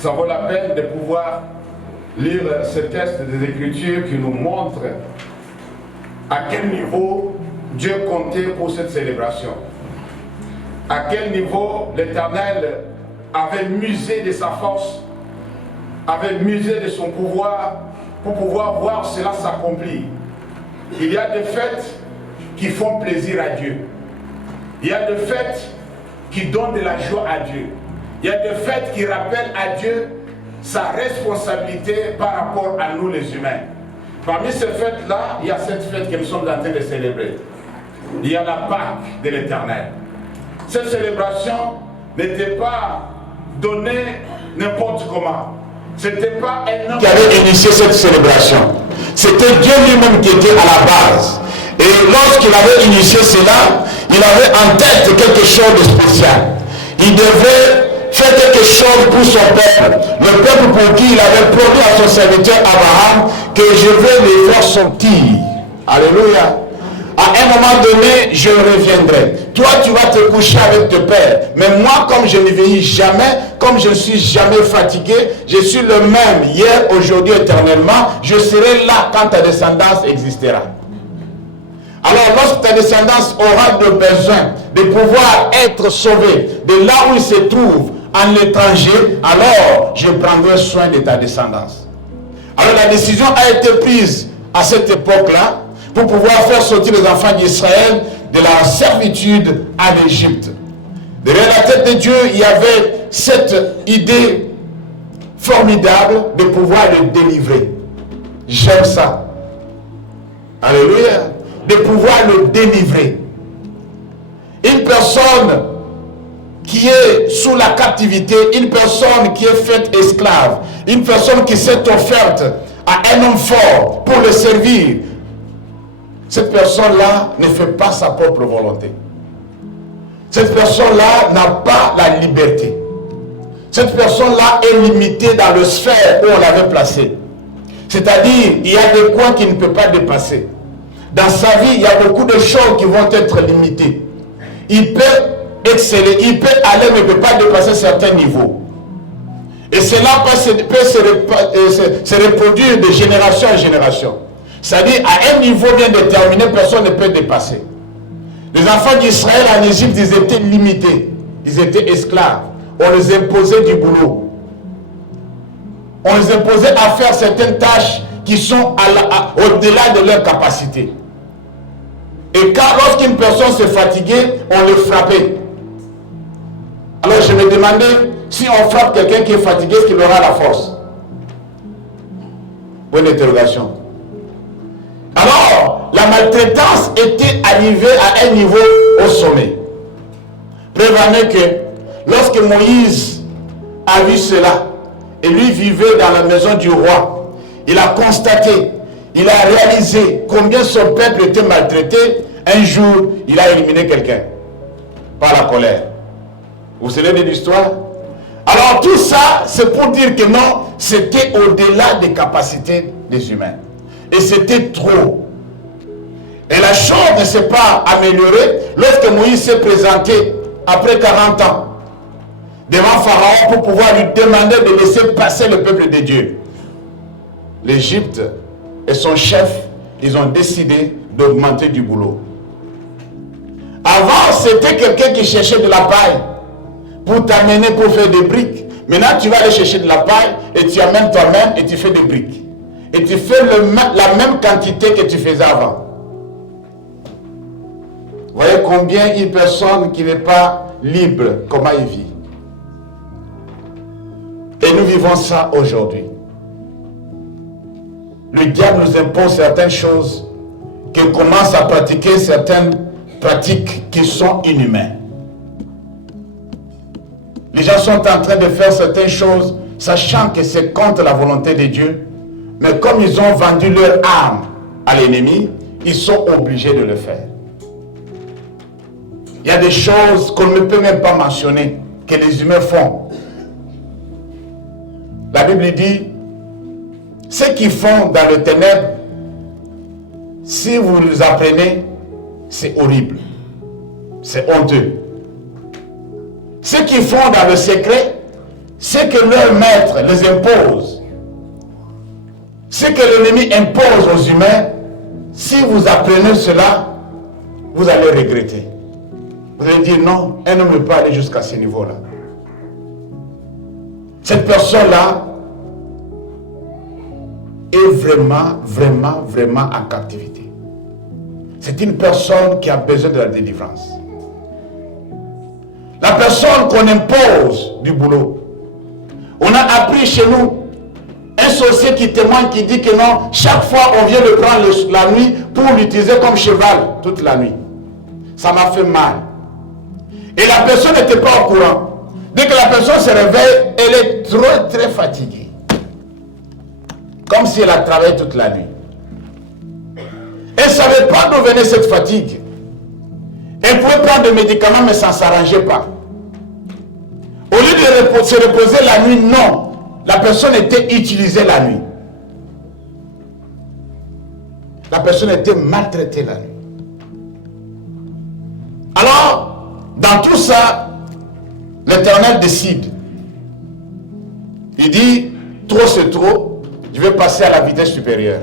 Ça vaut la peine de pouvoir lire ce texte des Écritures qui nous montre à quel niveau Dieu comptait pour cette célébration. À quel niveau l'Éternel avait musé de sa force, avait musé de son pouvoir pour pouvoir voir cela s'accomplir. Il y a des fêtes qui font plaisir à Dieu. Il y a des fêtes qui donnent de la joie à Dieu. Il y a des fêtes qui rappellent à Dieu sa responsabilité par rapport à nous les humains. Parmi ces fêtes-là, il y a cette fête que nous sommes en train de célébrer. Il y a la Pâque de l'Éternel. Cette célébration n'était pas donnée n'importe comment. Ce n'était pas un homme qui avait initié cette célébration. C'était Dieu lui-même qui était à la base. Et lorsqu'il avait initié cela, il avait en tête quelque chose de spécial. Il devait faire quelque chose pour son peuple. Le peuple pour qui il avait promis à son serviteur Abraham que je vais les faire sortir. Alléluia. À un moment donné, je reviendrai. Toi, tu vas te coucher avec ton père. Mais moi, comme je ne vieillis jamais, comme je ne suis jamais fatigué, je suis le même hier, aujourd'hui, éternellement. Je serai là quand ta descendance existera. Alors, lorsque ta descendance aura de besoin de pouvoir être sauvée de là où il se trouve, en étranger, alors je prendrai soin de ta descendance. Alors, la décision a été prise à cette époque-là pour pouvoir faire sortir les enfants d'Israël de la servitude à l'Égypte. Derrière la tête de Dieu, il y avait cette idée formidable de pouvoir le délivrer. J'aime ça. Alléluia. De pouvoir le délivrer. Une personne qui est sous la captivité, une personne qui est faite esclave, une personne qui s'est offerte à un homme fort pour le servir, cette personne-là ne fait pas sa propre volonté. Cette personne-là n'a pas la liberté. Cette personne-là est limitée dans le sphère où on l'avait placée. C'est-à-dire, il y a des coins qu'il ne peut pas dépasser. Dans sa vie, il y a beaucoup de choses qui vont être limitées. Il peut exceller, il peut aller, mais ne peut pas dépasser certains niveaux. Et cela peut se reproduire de génération en génération. C'est-à-dire, à un niveau bien déterminé, personne ne peut dépasser. Les enfants d'Israël en Égypte, ils étaient limités. Ils étaient esclaves. On les imposait du boulot. On les imposait à faire certaines tâches qui sont au-delà de leur capacité. Et quand lorsqu'une personne se fatiguait, on le frappait. Alors je me demandais, si on frappe quelqu'un qui est fatigué, est-ce qu'il aura la force? Bonne interrogation. Alors, la maltraitance était arrivée à un niveau au sommet. Preuve en est que lorsque Moïse a vu cela, et lui vivait dans la maison du roi, il a constaté, il a réalisé combien son peuple était maltraité. Un jour, il a éliminé quelqu'un par la colère. Vous savez de l'histoire? Alors tout ça, c'est pour dire que non, c'était au-delà des capacités des humains. Et c'était trop. Et la chose ne s'est pas améliorée lorsque Moïse s'est présenté après 40 ans devant Pharaon pour pouvoir lui demander de laisser passer le peuple de Dieu. L'Égypte et son chef, ils ont décidé d'augmenter du boulot. Avant, c'était quelqu'un qui cherchait de la paille pour t'amener pour faire des briques. Maintenant, tu vas aller chercher de la paille et tu amènes toi-même et tu fais des briques. Et tu fais la même quantité que tu faisais avant. Vous voyez combien une personne qui n'est pas libre, comment il vit. Et nous vivons ça aujourd'hui. Le diable nous impose certaines choses, qu'il commence à pratiquer certaines pratiques qui sont inhumaines. Les gens sont en train de faire certaines choses, sachant que c'est contre la volonté de Dieu, mais comme ils ont vendu leur âme à l'ennemi, ils sont obligés de le faire. Il y a des choses qu'on ne peut même pas mentionner, que les humains font. La Bible dit, ceux qui font dans le ténèbre, si vous les apprenez, c'est horrible. C'est honteux. Ceux qui font dans le secret, ce que leur maître les impose, ce que l'ennemi impose aux humains, si vous apprenez cela, vous allez regretter. Vous allez dire non, un homme ne peut pas aller jusqu'à ce niveau-là. Cette personne-là est vraiment en captivité. C'est une personne qui a besoin de la délivrance. La personne qu'on impose du boulot. On a appris chez nous un sorcier qui témoigne, qui dit que non, chaque fois on vient le prendre la nuit pour l'utiliser comme cheval toute la nuit. Ça m'a fait mal. Et la personne n'était pas au courant. Dès que la personne se réveille, elle est très fatiguée. Comme si elle a travaillé toute la nuit. Elle ne savait pas d'où venait cette fatigue. Elle pouvait prendre des médicaments, mais ça ne s'arrangeait pas. Au lieu de se reposer la nuit, non. La personne était utilisée la nuit. La personne était maltraitée la nuit. Alors, dans tout ça, l'Éternel décide. Il dit, trop c'est trop, je vais passer à la vitesse supérieure.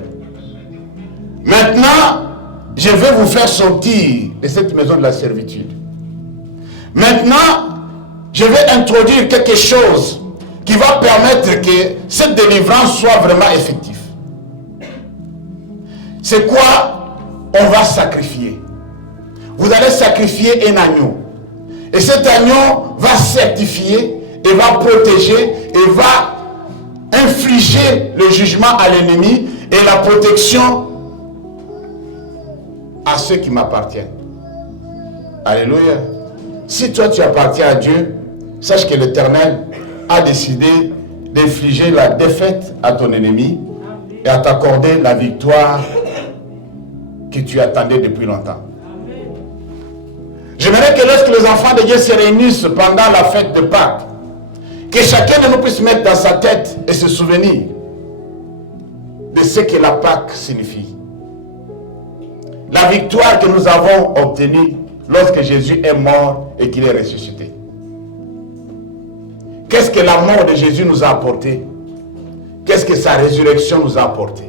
Maintenant, je vais vous faire sortir de cette maison de la servitude. Maintenant, je vais introduire quelque chose qui va permettre que cette délivrance soit vraiment effective. C'est quoi? On va sacrifier. Vous allez sacrifier un agneau. Et cet agneau va certifier et va protéger et va infliger le jugement à l'ennemi et la protection à ceux qui m'appartiennent. Alléluia. Si toi tu appartiens à Dieu, sache que l'Éternel a décidé d'infliger la défaite à ton ennemi et à t'accorder la victoire que tu attendais depuis longtemps. J'aimerais que lorsque les enfants de Dieu se réunissent pendant la fête de Pâques, que chacun de nous puisse mettre dans sa tête et se souvenir de ce que la Pâque signifie. La victoire que nous avons obtenue lorsque Jésus est mort et qu'il est ressuscité. Qu'est-ce que la mort de Jésus nous a apporté? Qu'est-ce que sa résurrection nous a apporté?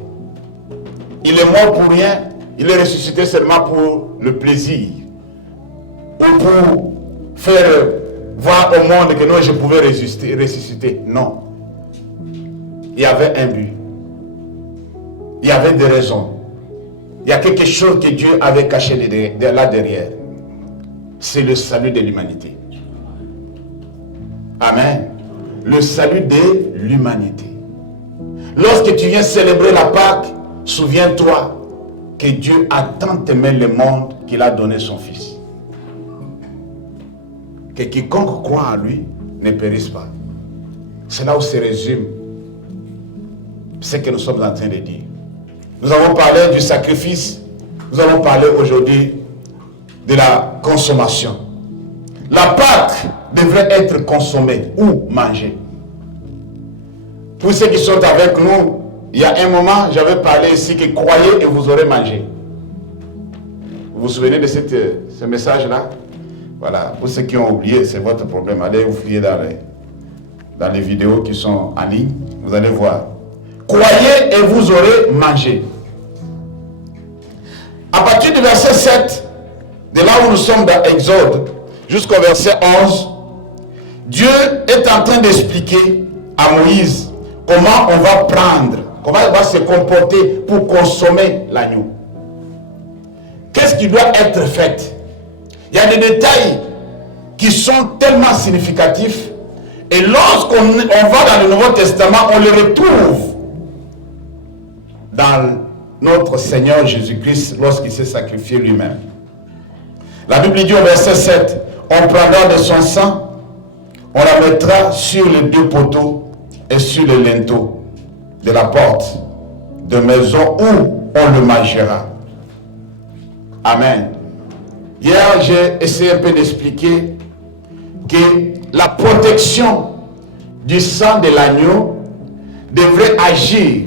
Il est mort pour rien, il est ressuscité seulement pour le plaisir. Ou pour faire voir au monde que non, je pouvais ressusciter. Non. Il y avait un but. Il y avait des raisons. Il y a quelque chose que Dieu avait caché là derrière. C'est le salut de l'humanité. Amen. Le salut de l'humanité. Lorsque tu viens célébrer la Pâque, souviens-toi que Dieu a tant aimé le monde qu'il a donné son Fils. Que quiconque croit en lui ne périsse pas. C'est là où se résume ce que nous sommes en train de dire. Nous avons parlé du sacrifice. Nous allons parler aujourd'hui de la consommation. La Pâque devrait être consommée ou mangée. Pour ceux qui sont avec nous, il y a un moment, j'avais parlé ici que croyez et vous aurez mangé. Vous vous souvenez de ce message-là? Voilà, pour ceux qui ont oublié, c'est votre problème. Allez vous fouiller dans les vidéos qui sont en ligne, vous allez voir. Croyez et vous aurez mangé. À partir du verset 7, de là où nous sommes dans Exode, jusqu'au verset 11, Dieu est en train d'expliquer à Moïse comment on va prendre, comment il va se comporter pour consommer l'agneau. Qu'est-ce qui doit être fait? Il y a des détails qui sont tellement significatifs et lorsqu'on va dans le Nouveau Testament, on les retrouve dans notre Seigneur Jésus-Christ lorsqu'il s'est sacrifié lui-même. La Bible dit au verset 7, on prendra de son sang, on la mettra sur les deux poteaux et sur les linteaux de la porte de maison où on le mangera. Amen. Hier, j'ai essayé un peu d'expliquer que la protection du sang de l'agneau devrait agir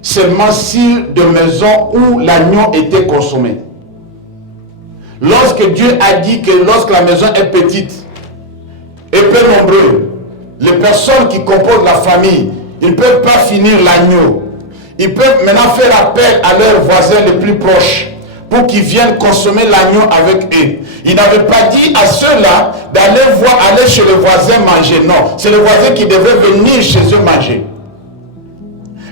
seulement sur des maisons où l'agneau était consommé. Lorsque Dieu a dit que lorsque la maison est petite et peu nombreuse, les personnes qui composent la famille, ils ne peuvent pas finir l'agneau. Ils peuvent maintenant faire appel à leurs voisins les plus proches pour qu'ils viennent consommer l'agneau avec eux. Il n'avait pas dit à ceux-là aller chez le voisin manger. Non, c'est le voisin qui devait venir chez eux manger.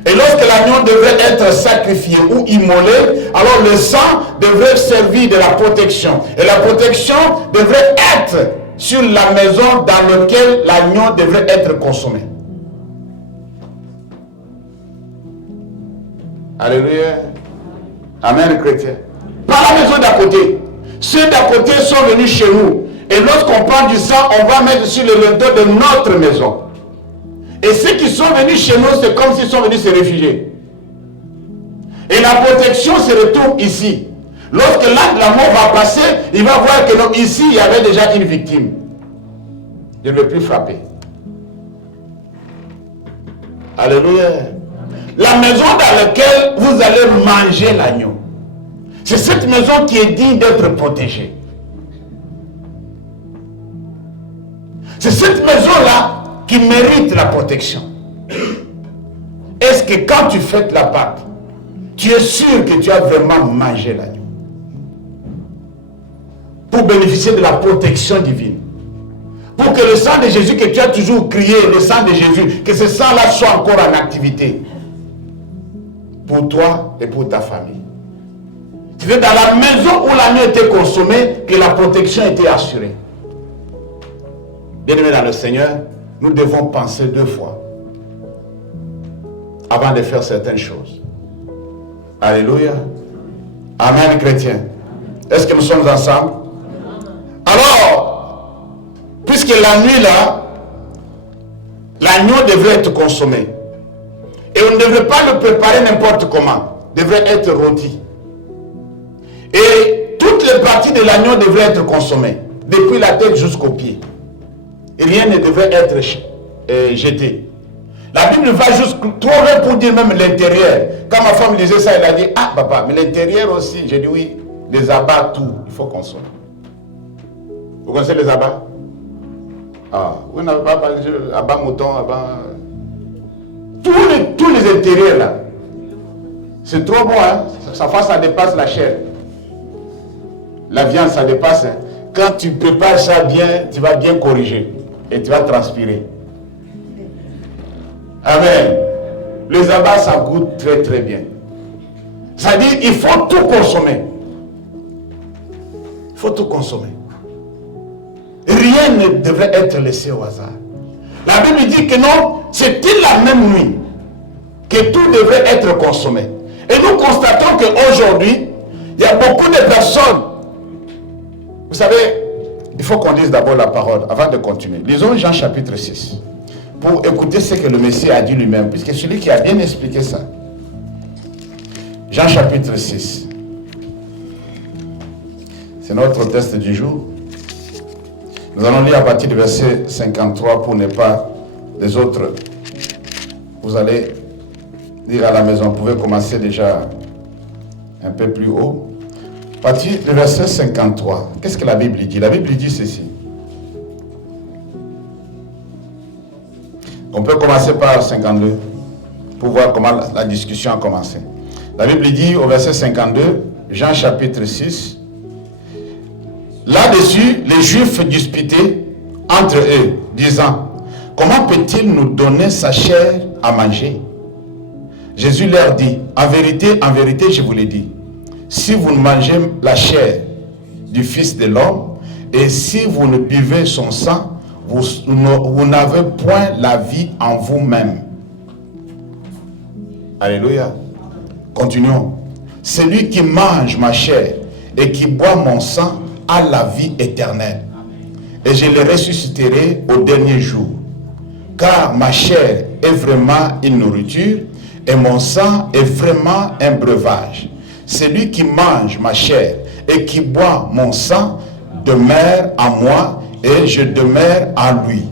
Et lorsque l'agneau devait être sacrifié ou immolé, alors le sang devrait servir de la protection. Et la protection devrait être sur la maison dans laquelle l'agneau devrait être consommé. Alléluia. Amen, chrétien. Pas la maison d'à côté. Ceux d'à côté sont venus chez nous. Et lorsqu'on prend du sang, on va mettre sur le linteau de notre maison. Et ceux qui sont venus chez nous, c'est comme s'ils sont venus se réfugier. Et la protection se retrouve ici. Lorsque l'acte de la mort va passer, il va voir que non, ici, il y avait déjà une victime. Je ne veux plus frapper. Alléluia. La maison dans laquelle vous allez manger l'agneau, c'est cette maison qui est digne d'être protégée. C'est cette maison-là qui mérite la protection. Est-ce que quand tu fêtes la Pâque, tu es sûr que tu as vraiment mangé l'agneau pour bénéficier de la protection divine? Pour que le sang de Jésus que tu as toujours crié, le sang de Jésus, que ce sang-là soit encore en activité pour toi et pour ta famille. C'est dans la maison où l'agneau était consommé que la protection était assurée. Bien-aimés dans le Seigneur, nous devons penser 2 fois avant de faire certaines choses. Alléluia. Amen, chrétien. Est-ce que nous sommes ensemble? Alors, puisque la nuit là, l'agneau devrait être consommé. Et on ne devrait pas le préparer n'importe comment. Il devrait être rôti. Et toutes les parties de l'agneau devraient être consommées, depuis la tête jusqu'aux pieds. Et rien ne devrait être jeté. La Bible va juste trop loin pour dire même l'intérieur. Quand ma femme disait ça, elle a dit, ah papa, mais l'intérieur aussi. J'ai dit oui, les abats, tout, il faut consommer. Vous connaissez les abats? Ah, vous n'avez pas parlé de abat mouton, abat... Tous les intérieurs là. C'est trop bon, hein? Ça dépasse la chair. La viande, ça dépasse. Hein? Quand tu prépares ça bien, tu vas bien corriger. Et tu vas transpirer. Amen. Les abats, ça goûte très très bien. Ça dit, il faut tout consommer. Il faut tout consommer. Rien ne devrait être laissé au hasard. La Bible dit que non, c'était la même nuit que tout devrait être consommé. Et nous constatons qu'aujourd'hui, il y a beaucoup de personnes. Vous savez, il faut qu'on dise d'abord la parole avant de continuer. Lisons Jean chapitre 6 pour écouter ce que le Messie a dit lui-même, puisque celui qui a bien expliqué ça. Jean chapitre 6. C'est notre texte du jour. Nous allons lire à partir du verset 53 pour ne pas les autres. Vous allez lire à la maison. Vous pouvez commencer déjà un peu plus haut. À partir du verset 53. Qu'est-ce que la Bible dit? La Bible dit ceci. On peut commencer par 52 pour voir comment la discussion a commencé. La Bible dit au verset 52, Jean chapitre 6. Là-dessus, les Juifs disputaient entre eux, disant, comment peut-il nous donner sa chair à manger? Jésus leur dit, en vérité, je vous l'ai dit, si vous ne mangez la chair du Fils de l'homme, et si vous ne buvez son sang, vous n'avez point la vie en vous-même. Alléluia. Continuons. Celui qui mange ma chair et qui boit mon sang a la vie éternelle. Et je le ressusciterai au dernier jour. Car ma chair est vraiment une nourriture et mon sang est vraiment un breuvage. Celui qui mange ma chair et qui boit mon sang demeure en moi et je demeure en lui.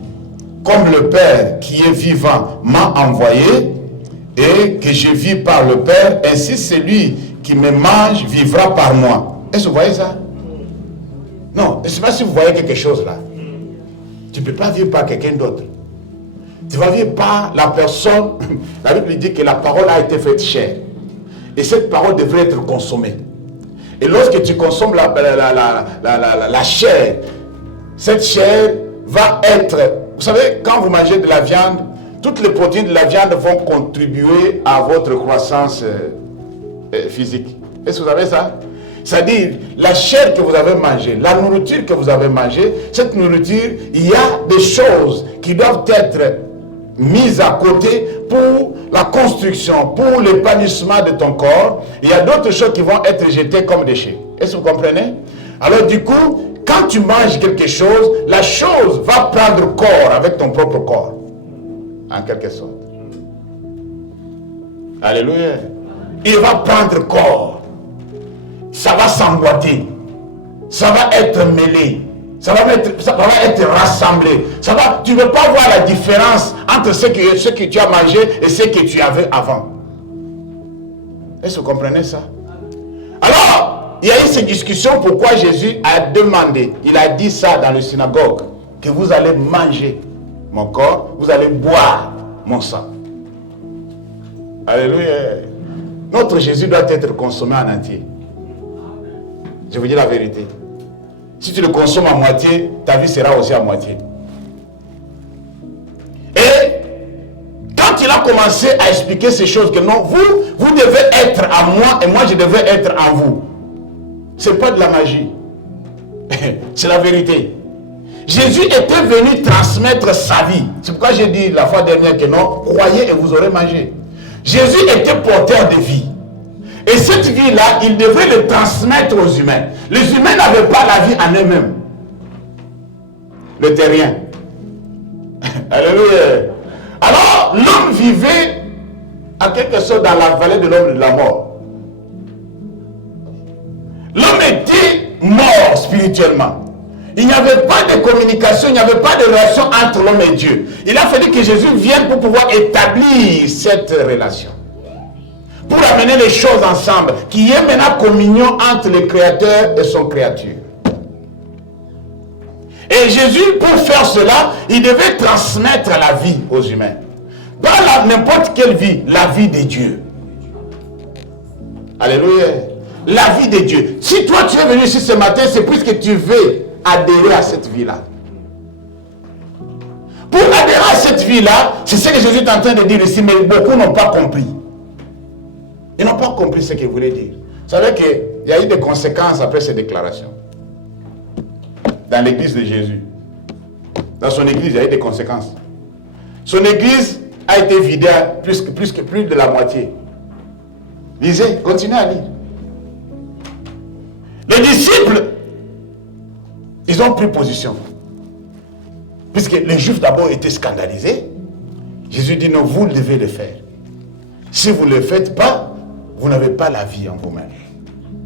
Comme le Père qui est vivant m'a envoyé et que je vis par le Père, ainsi celui qui me mange vivra par moi. Est-ce que vous voyez ça? Non, je ne sais pas si vous voyez quelque chose là. Tu ne peux pas vivre par quelqu'un d'autre. Tu vas vivre par la personne. La Bible dit que la parole a été faite chair. Et cette parole devrait être consommée. Et lorsque tu consommes la chair, cette chair va être... Vous savez, quand vous mangez de la viande, toutes les protéines de la viande vont contribuer à votre croissance physique. Est-ce que vous savez ça? C'est-à-dire, la chair que vous avez mangée, la nourriture que vous avez mangée, cette nourriture, il y a des choses qui doivent être mises à côté pour la construction, pour l'épanouissement de ton corps. Il y a d'autres choses qui vont être jetées comme déchets. Est-ce que vous comprenez? Alors du coup, quand tu manges quelque chose, la chose va prendre corps avec ton propre corps. En quelque sorte. Alléluia. Il va prendre corps. Ça va s'emboîter. Ça va être mêlé. Ça va être rassemblé. Tu ne peux pas voir la différence entre ce que tu as mangé et ce que tu avais avant. Est-ce que vous comprenez ça? Alors, il y a eu cette discussion pourquoi Jésus a demandé, il a dit ça dans le synagogue, que vous allez manger mon corps, vous allez boire mon sang. Alléluia. Notre Jésus doit être consommé en entier. Je vous dis la vérité. Si tu le consommes à moitié, ta vie sera aussi à moitié. Et quand il a commencé à expliquer ces choses, que non, vous devez être à moi et moi je devais être en vous. Ce n'est pas de la magie. C'est la vérité. Jésus était venu transmettre sa vie. C'est pourquoi j'ai dit la fois dernière que non, croyez et vous aurez mangé. Jésus était porteur de vie. Et cette vie-là, il devait le transmettre aux humains. Les humains n'avaient pas la vie en eux-mêmes. Le terrien. Alléluia. Alors, l'homme vivait en quelque sorte dans la vallée de l'ombre de la mort. L'homme était mort spirituellement. Il n'y avait pas de communication, il n'y avait pas de relation entre l'homme et Dieu. Il a fallu que Jésus vienne pour pouvoir établir cette relation. Pour amener les choses ensemble, qu'il y ait maintenant communion entre le Créateur et son créature. Et Jésus, pour faire cela, il devait transmettre la vie aux humains. Pas n'importe quelle vie, la vie de Dieu. Alléluia. La vie de Dieu. Si toi tu es venu ici ce matin, c'est puisque tu veux adhérer à cette vie-là. Pour adhérer à cette vie-là, c'est ce que Jésus est en train de dire ici, mais beaucoup n'ont pas compris. Ils n'ont pas compris ce qu'il voulait dire. Vous savez qu'il y a eu des conséquences après ces déclarations. Dans l'église de Jésus. Dans son église, il y a eu des conséquences. Son église a été vidée à plus de la moitié. Lisez, continuez à lire. Les disciples, ils ont pris position. Puisque les Juifs d'abord étaient scandalisés. Jésus dit non, vous devez le faire. Si vous ne le faites pas, vous n'avez pas la vie en vous-même.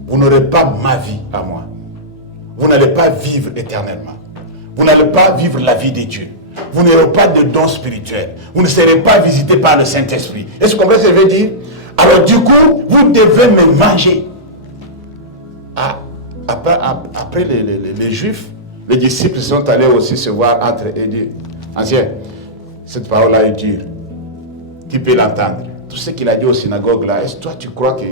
Vous n'aurez pas ma vie à moi. Vous n'allez pas vivre éternellement. Vous n'allez pas vivre la vie de Dieu. Vous n'aurez pas de dons spirituels. Vous ne serez pas visité par le Saint-Esprit. Est-ce que vous comprenez ce que je veux dire? Alors du coup, vous devez me manger. Après les Juifs, les disciples sont allés aussi se voir entre eux et dire, ancien, cette parole-là est dure. Tu peux l'entendre. Tout ce qu'il a dit au synagogue là, est-ce que toi tu crois que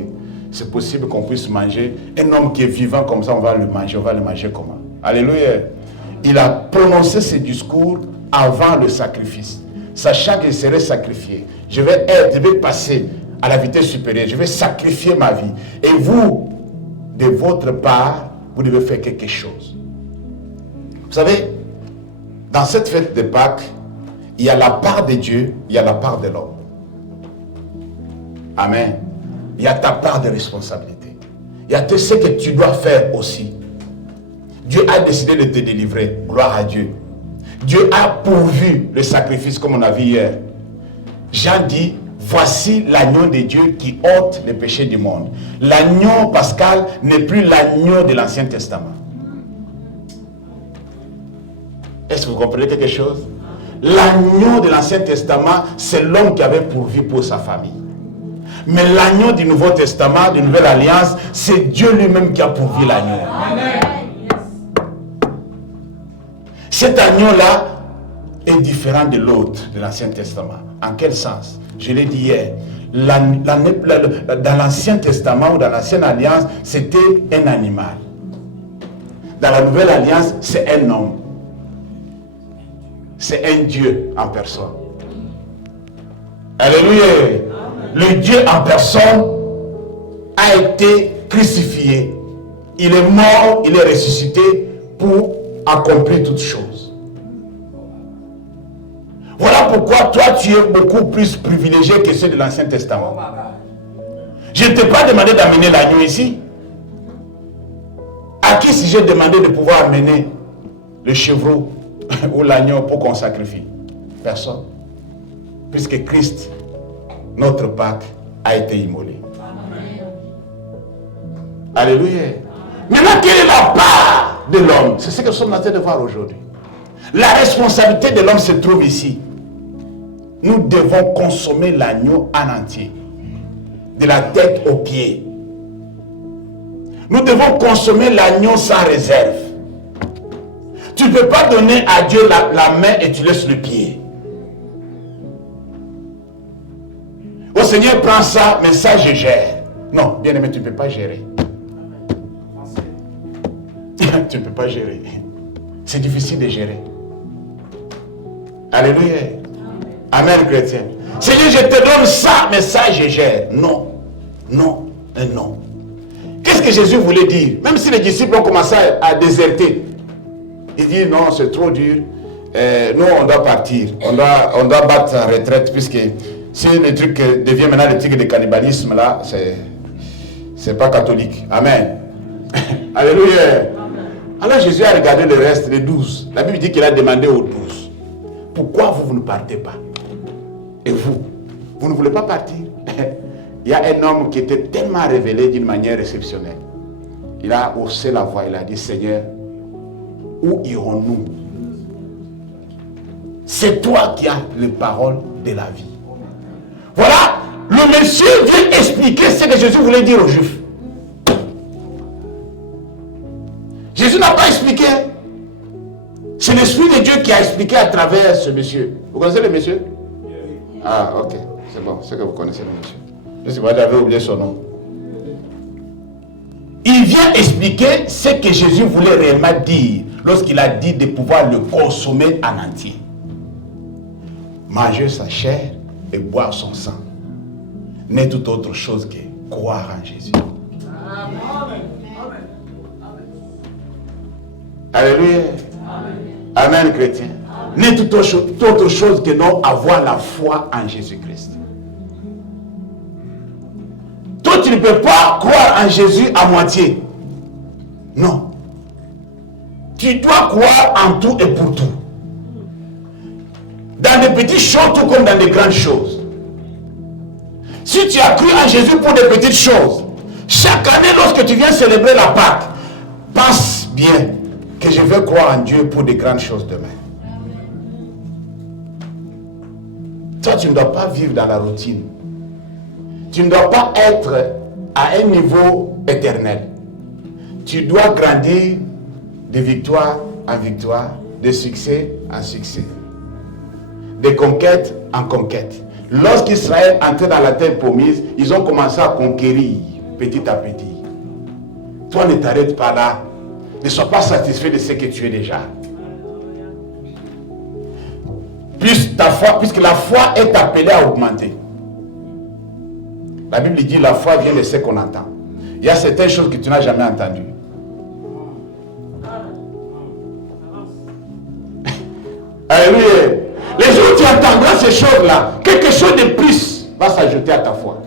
c'est possible qu'on puisse manger un homme qui est vivant comme ça, on va le manger comment? Alléluia. Il a prononcé ce discours avant le sacrifice, sachant qu'il serait sacrifié. Je vais passer à la vitesse supérieure, je vais sacrifier ma vie. Et vous, de votre part, vous devez faire quelque chose. Vous savez, dans cette fête de Pâques, il y a la part de Dieu, il y a la part de l'homme. Amen. Il y a ta part de responsabilité. Il y a tout ce que tu dois faire aussi. Dieu a décidé de te délivrer. Gloire à Dieu. Dieu a pourvu le sacrifice comme on a vu hier. Jean dit, voici l'agneau de Dieu qui ôte les péchés du monde. L'agneau pascal n'est plus l'agneau de l'Ancien Testament. Est-ce que vous comprenez quelque chose? L'agneau de l'Ancien Testament, c'est l'homme qui avait pourvu pour sa famille. Mais l'agneau du Nouveau Testament, de Nouvelle Alliance, c'est Dieu lui-même qui a pourvu l'agneau. Cet agneau-là, est différent de l'autre de l'Ancien Testament. En quel sens? Je l'ai dit hier. Dans l'Ancien Testament ou dans l'Ancienne Alliance, c'était un animal. Dans la Nouvelle Alliance, c'est un homme. C'est un Dieu en personne. Alléluia. Le Dieu en personne a été crucifié. Il est mort, il est ressuscité pour accomplir toutes choses. Voilà pourquoi toi tu es beaucoup plus privilégié que ceux de l'Ancien Testament. Je ne t'ai pas demandé d'amener l'agneau ici. À qui si j'ai demandé de pouvoir amener le chevreau ou l'agneau pour qu'on sacrifie? Personne. Puisque Christ, notre Pâque, a été immolé. Alléluia. Maintenant, quelle est la part de l'homme? C'est ce que nous sommes en train de voir aujourd'hui. La responsabilité de l'homme se trouve ici. Nous devons consommer l'agneau en entier, de la tête aux pieds. Nous devons consommer l'agneau sans réserve. Tu ne peux pas donner à Dieu la main et tu laisses le pied. Au Seigneur, prends ça, mais ça je gère. Non, bien aimé, tu ne peux pas gérer. Tu ne peux pas gérer. C'est difficile de gérer. Alléluia. Amen, chrétien. Seigneur, je te donne ça, mais ça je gère. Non, non et non. Qu'est-ce que Jésus voulait dire? Même si les disciples ont commencé à déserter. Il dit non, c'est trop dur. Nous, on doit partir. On doit battre en retraite, puisque si le truc devient maintenant le truc de cannibalisme, là, c'est pas catholique. Amen. Alléluia. Alors Jésus a regardé le reste, les 12. La Bible dit qu'il a demandé aux 12. Pourquoi vous ne partez pas? Et vous ne voulez pas partir? Il y a un homme qui était tellement révélé d'une manière exceptionnelle. Il a haussé la voix, il a dit, Seigneur, où irons-nous? C'est toi qui as les paroles de la vie. Voilà, le monsieur vient expliquer ce que Jésus voulait dire aux Juifs. Jésus n'a pas expliqué. C'est l'Esprit de Dieu qui a expliqué à travers ce monsieur. Vous connaissez le monsieur? Ah, ok. C'est bon, c'est que vous connaissez le monsieur. Je sais pas, j'avais oublié son nom. Il vient expliquer ce que Jésus voulait réellement dire lorsqu'il a dit de pouvoir le consommer en entier. Manger sa chair et boire son sang n'est tout autre chose que croire en Jésus. Amen. Alléluia. Amen, chrétien. N'est tout autre chose que non avoir la foi en Jésus-Christ. Toi, tu ne peux pas croire en Jésus à moitié. Non. Tu dois croire en tout et pour tout. Dans des petites choses, tout comme dans des grandes choses. Si tu as cru en Jésus pour des petites choses, chaque année, lorsque tu viens célébrer la Pâque, pense bien que je vais croire en Dieu pour des grandes choses demain. Toi, tu ne dois pas vivre dans la routine. Tu ne dois pas être à un niveau éternel. Tu dois grandir de victoire en victoire, de succès en succès, de conquête en conquête. Lorsqu'Israël entrait dans la terre promise, ils ont commencé à conquérir petit à petit. Toi, ne t'arrête pas là. Ne sois pas satisfait de ce que tu es déjà. Puisque la foi est appelée à augmenter. La Bible dit la foi vient de ce qu'on entend. Il y a certaines choses que tu n'as jamais entendues. Alléluia. Les jours où tu entendras ces choses-là, quelque chose de plus va s'ajouter à ta foi.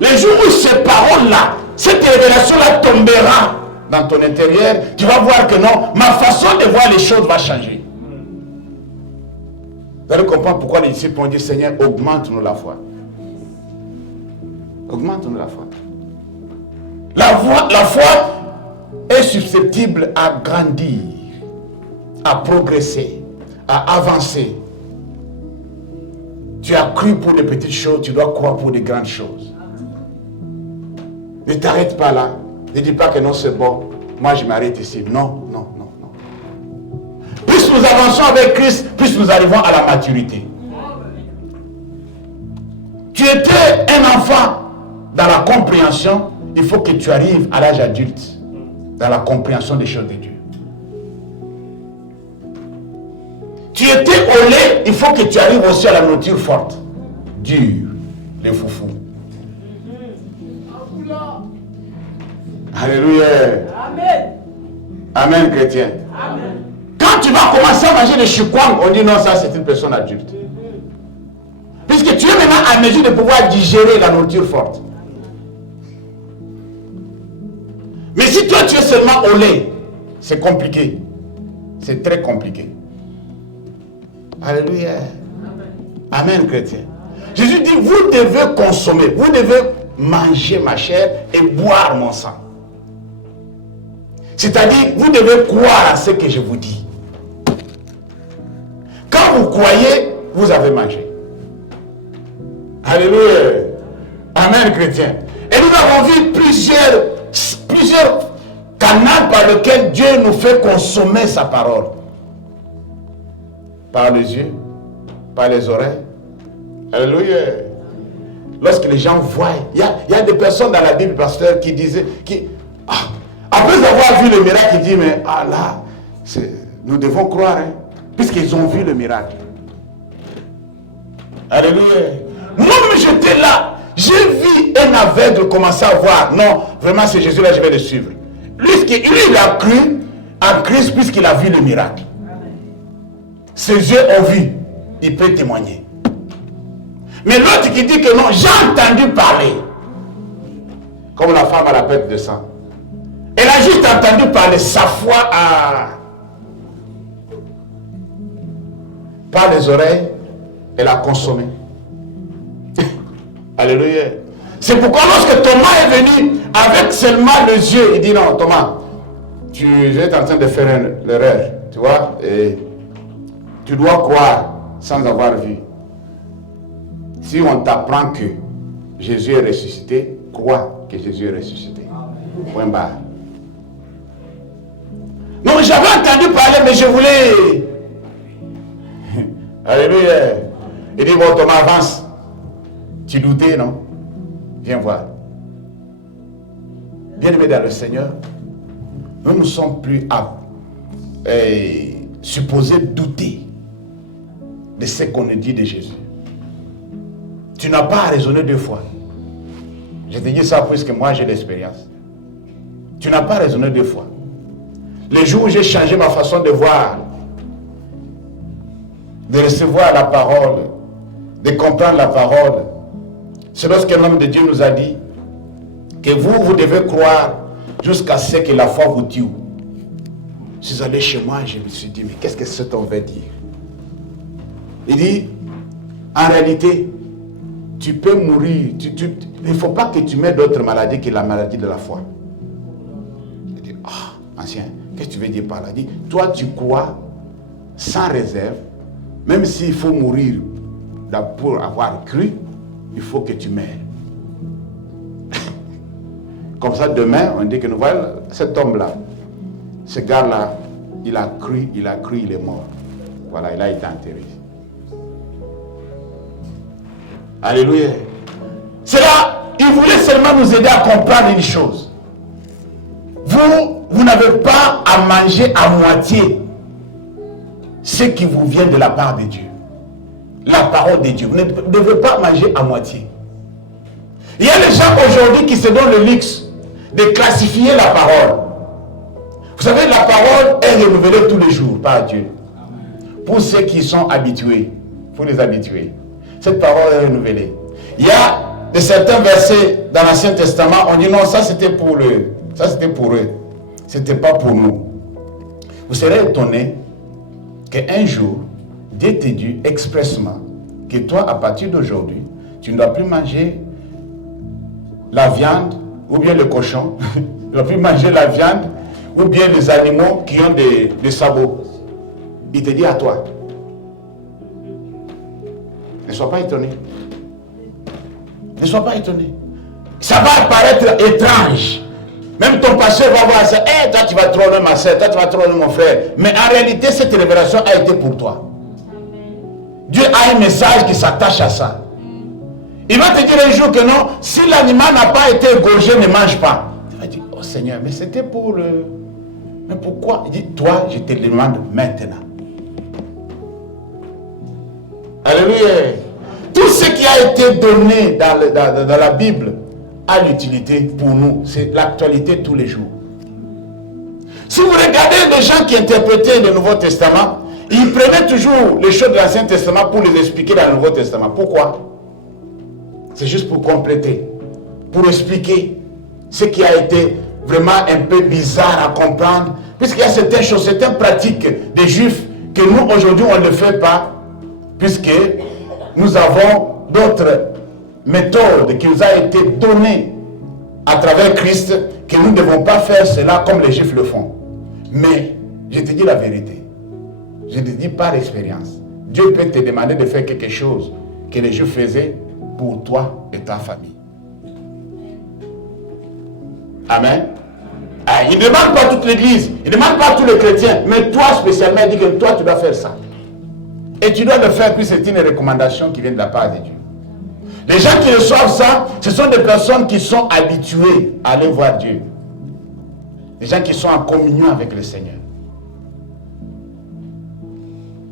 Les jours où ces paroles-là, cette révélation-là tombera dans ton intérieur, tu vas voir que non, ma façon de voir les choses va changer. Vous allez comprendre pourquoi les disciples ont dit, Seigneur, augmente-nous la foi. Augmente-nous la foi. La foi est susceptible à grandir, à progresser, à avancer. Tu as cru pour des petites choses, tu dois croire pour des grandes choses. Ne t'arrête pas là. Ne dis pas que non, c'est bon. Moi, je m'arrête ici. Non, non, non, non. nous avançons avec Christ, plus nous arrivons à la maturité. Tu étais un enfant dans la compréhension, il faut que tu arrives à l'âge adulte, dans la compréhension des choses de Dieu. Tu étais au lait, il faut que tu arrives aussi à la nourriture forte, dure, les foufous. Alléluia. Amen. Amen, chrétien. Amen. Quand tu vas commencer à manger des chikwang, on dit non, ça c'est une personne adulte. Puisque tu es maintenant à mesure de pouvoir digérer la nourriture forte. Mais si toi tu es seulement au lait, c'est compliqué. C'est très compliqué. Alléluia. Amen, chrétien. Jésus dit, vous devez consommer, vous devez manger ma chair et boire mon sang. C'est-à-dire, vous devez croire à ce que je vous dis. Quand vous croyez, vous avez mangé. Alléluia. Amen, chrétien. Et nous avons vu plusieurs canaux par lesquels Dieu nous fait consommer sa parole. Par les yeux, par les oreilles. Alléluia. Lorsque les gens voient, il y a des personnes dans la Bible, pasteur, qui disaient, après avoir vu le miracle, ils disent, mais là, nous devons croire, hein, puisqu'ils ont vu le miracle. Alléluia. Moi-même, j'étais là. J'ai vu un aveugle commencer à voir. Non, vraiment, c'est Jésus-là, je vais le suivre. Lui, il a cru en Christ puisqu'il a vu le miracle. Ses yeux ont vu. Il peut témoigner. Mais l'autre qui dit que non, j'ai entendu parler. Comme la femme à la perte de sang. Elle a juste entendu parler. Sa foi par les oreilles, elle a consommé. Alléluia. C'est pourquoi lorsque Thomas est venu avec seulement les yeux, il dit non, Thomas, tu es en train de faire l'erreur. Tu vois, et tu dois croire sans avoir vu. Si on t'apprend que Jésus est ressuscité, crois que Jésus est ressuscité. Point barre. Non, j'avais entendu parler, mais je voulais. Alléluia. Il dit, bon, Thomas, avance. Tu doutais, non? Viens voir. Bien-aimés dans le Seigneur, nous ne sommes plus supposés douter de ce qu'on nous dit de Jésus. Tu n'as pas à raisonner deux fois. Je te dis ça puisque moi j'ai l'expérience. Tu n'as pas à raisonner deux fois. Les jours où j'ai changé ma façon de voir, de recevoir la parole, de comprendre la parole, c'est lorsqu'un homme de Dieu nous a dit que vous devez croire jusqu'à ce que la foi vous tue. Je suis allé chez moi et je me suis dit, mais qu'est-ce que cet homme veut dire? Il dit, en réalité, tu peux mourir. Il ne faut pas que tu mettes d'autres maladies que la maladie de la foi. Il dit, ancien, qu'est-ce que tu veux dire par là? Il dit, toi tu crois sans réserve, même s'il faut mourir pour avoir cru, il faut que tu meurs. Comme ça, demain, on dit que nous voyons cet homme-là, ce gars-là, il a cru, il est mort. Voilà, il a été enterré. Alléluia. C'est là, il voulait seulement nous aider à comprendre une chose. Vous n'avez pas à manger à moitié ce qui vous vient de la part de Dieu. La parole de Dieu. Vous ne devez pas manger à moitié. Il y a des gens aujourd'hui qui se donnent le luxe de classifier la parole. Vous savez, la parole est renouvelée tous les jours par Dieu. Pour ceux qui sont habitués, pour les habitués, cette parole est renouvelée. Il y a de certains versets dans l'Ancien Testament, on dit non, ça c'était pour eux. Ça c'était pour eux. C'était pas pour nous. Vous serez étonné qu'un jour, Dieu te dit expressement que toi, à partir d'aujourd'hui, tu ne dois plus manger la viande ou bien le cochon. Tu ne dois plus manger la viande ou bien les animaux qui ont des sabots. Il te dit à toi. Ne sois pas étonné. Ne sois pas étonné. Ça va paraître étrange. Même ton pasteur va voir ça. Hey, toi tu vas tromper ma soeur, toi tu vas tromper mon frère. Mais en réalité, cette révélation a été pour toi. Dieu a un message qui s'attache à ça. Il va te dire un jour que non, si l'animal n'a pas été égorgé, ne mange pas. Tu vas dire, oh Seigneur, mais c'était pour le... Mais pourquoi? Il dit, toi, je te demande maintenant. Alléluia. Tout ce qui a été donné dans la Bible a l'utilité pour nous. C'est l'actualité tous les jours. Si vous regardez les gens qui interprétaient le Nouveau Testament, ils prenaient toujours les choses de l'Ancien Testament pour les expliquer dans le Nouveau Testament. Pourquoi? C'est juste pour compléter, pour expliquer ce qui a été vraiment un peu bizarre à comprendre, puisqu'il y a certaines choses, certaines pratiques des Juifs que nous aujourd'hui on ne fait pas, puisque nous avons d'autres méthodes qui nous ont été données à travers Christ, que nous ne devons pas faire cela comme les Juifs le font. Mais je te dis la vérité, je te dis par expérience, Dieu peut te demander de faire quelque chose que les Juifs faisaient pour toi et ta famille. Amen. Ah, il ne demande pas toute l'église, il ne demande pas tous les chrétiens, mais toi spécialement, il dit que toi tu dois faire ça. Et tu dois le faire, puis c'est une recommandation qui vient de la part de Dieu. Les gens qui reçoivent ça, ce sont des personnes qui sont habituées à aller voir Dieu. Des gens qui sont en communion avec le Seigneur.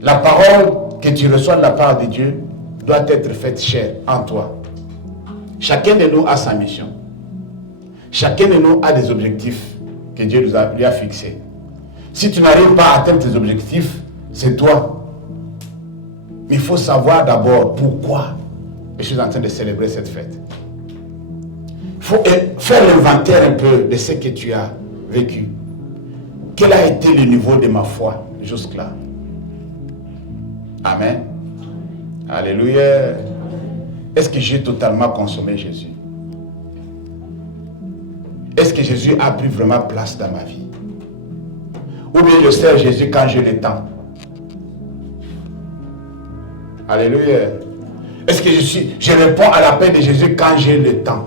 La parole que tu reçois de la part de Dieu doit être faite chère en toi. Chacun de nous a sa mission. Chacun de nous a des objectifs que Dieu lui a fixés. Si tu n'arrives pas à atteindre tes objectifs, c'est toi. Mais il faut savoir d'abord pourquoi je suis en train de célébrer cette fête. Il faut faire l'inventaire un peu de ce que tu as vécu. Quel a été le niveau de ma foi jusque-là? Amen. Alléluia. Est-ce que j'ai totalement consommé Jésus? Est-ce que Jésus a pris vraiment place dans ma vie? Ou bien je sers Jésus quand j'ai le temps? Alléluia. Est-ce que je réponds à l'appel de Jésus quand j'ai le temps?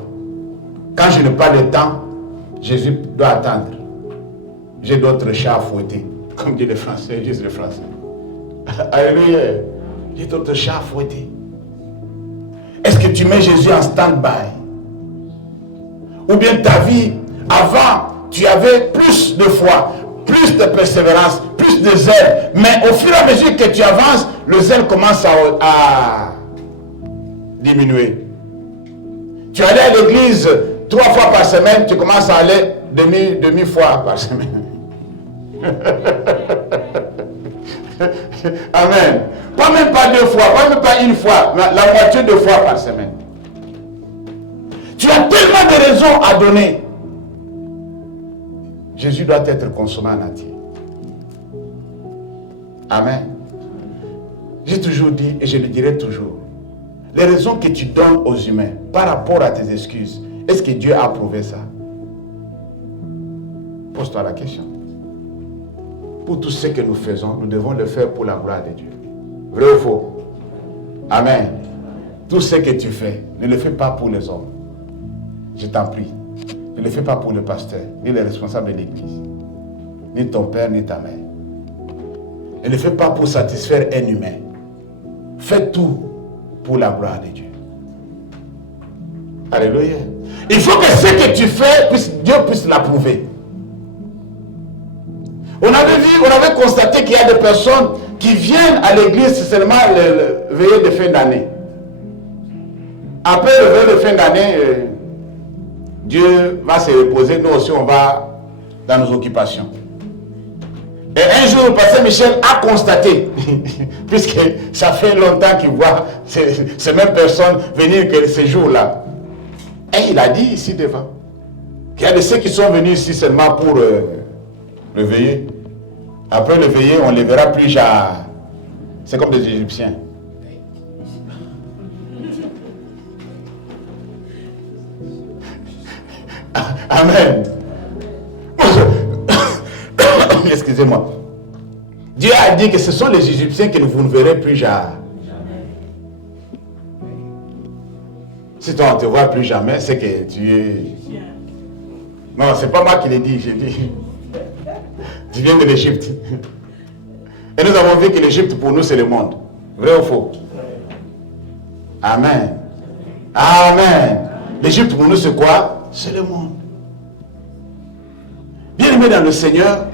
Quand je n'ai pas le temps, Jésus doit attendre. J'ai d'autres chats à fouetter. Comme dit les Français, disent les Français. Alléluia. J'ai d'autres chats à fouetter. Est-ce que tu mets Jésus en stand-by? Ou bien ta vie, avant, tu avais plus de foi, plus de persévérance, plus de zèle. Mais au fur et à mesure que tu avances, le zèle commence à diminuer. Tu allais à l'église 3 fois par semaine, tu commences à aller demi-fois par semaine. Amen. Même pas 2 fois, même pas 1 fois, mais la moitié de fois par semaine. Tu as tellement de raisons à donner. Jésus doit être consommé en entier. Amen. J'ai toujours dit, et je le dirai toujours, les raisons que tu donnes aux humains par rapport à tes excuses, est-ce que Dieu a approuvé ça? Pose-toi la question. Pour tout ce que nous faisons, nous devons le faire pour la gloire de Dieu. Vrai ou faux? Amen. Tout ce que tu fais, ne le fais pas pour les hommes. Je t'en prie. Ne le fais pas pour le pasteur, ni les responsables de l'église, ni ton père, ni ta mère. Ne le fais pas pour satisfaire un humain. Fais tout pour la gloire de Dieu. Alléluia. Il faut que ce que tu fais, Dieu puisse l'approuver. On avait constaté qu'il y a des personnes qui viennent à l'église seulement le veillée de fin d'année. Après le veillée de fin d'année, Dieu va se reposer, nous aussi on va dans nos occupations. Et un jour, le pasteur Michel a constaté, puisque ça fait longtemps qu'il voit ces mêmes personnes venir que ce jour-là. Et il a dit ici devant, qu'il y a de ceux qui sont venus ici seulement pour le veiller. Après le veiller, on ne les verra plus genre. C'est comme des Égyptiens. Amen. Excusez-moi. Dieu a dit que ce sont les Égyptiens que vous ne verrez plus jamais. Si toi on ne te voit plus jamais, c'est que tu es... Non, c'est pas moi qui l'ai dit, j'ai dit. Tu viens de l'Égypte. Et nous avons vu que l'Égypte pour nous c'est le monde. Vrai ou faux? Amen. Amen. L'Égypte pour nous c'est quoi? C'est le monde. Bien aimés dans le Seigneur,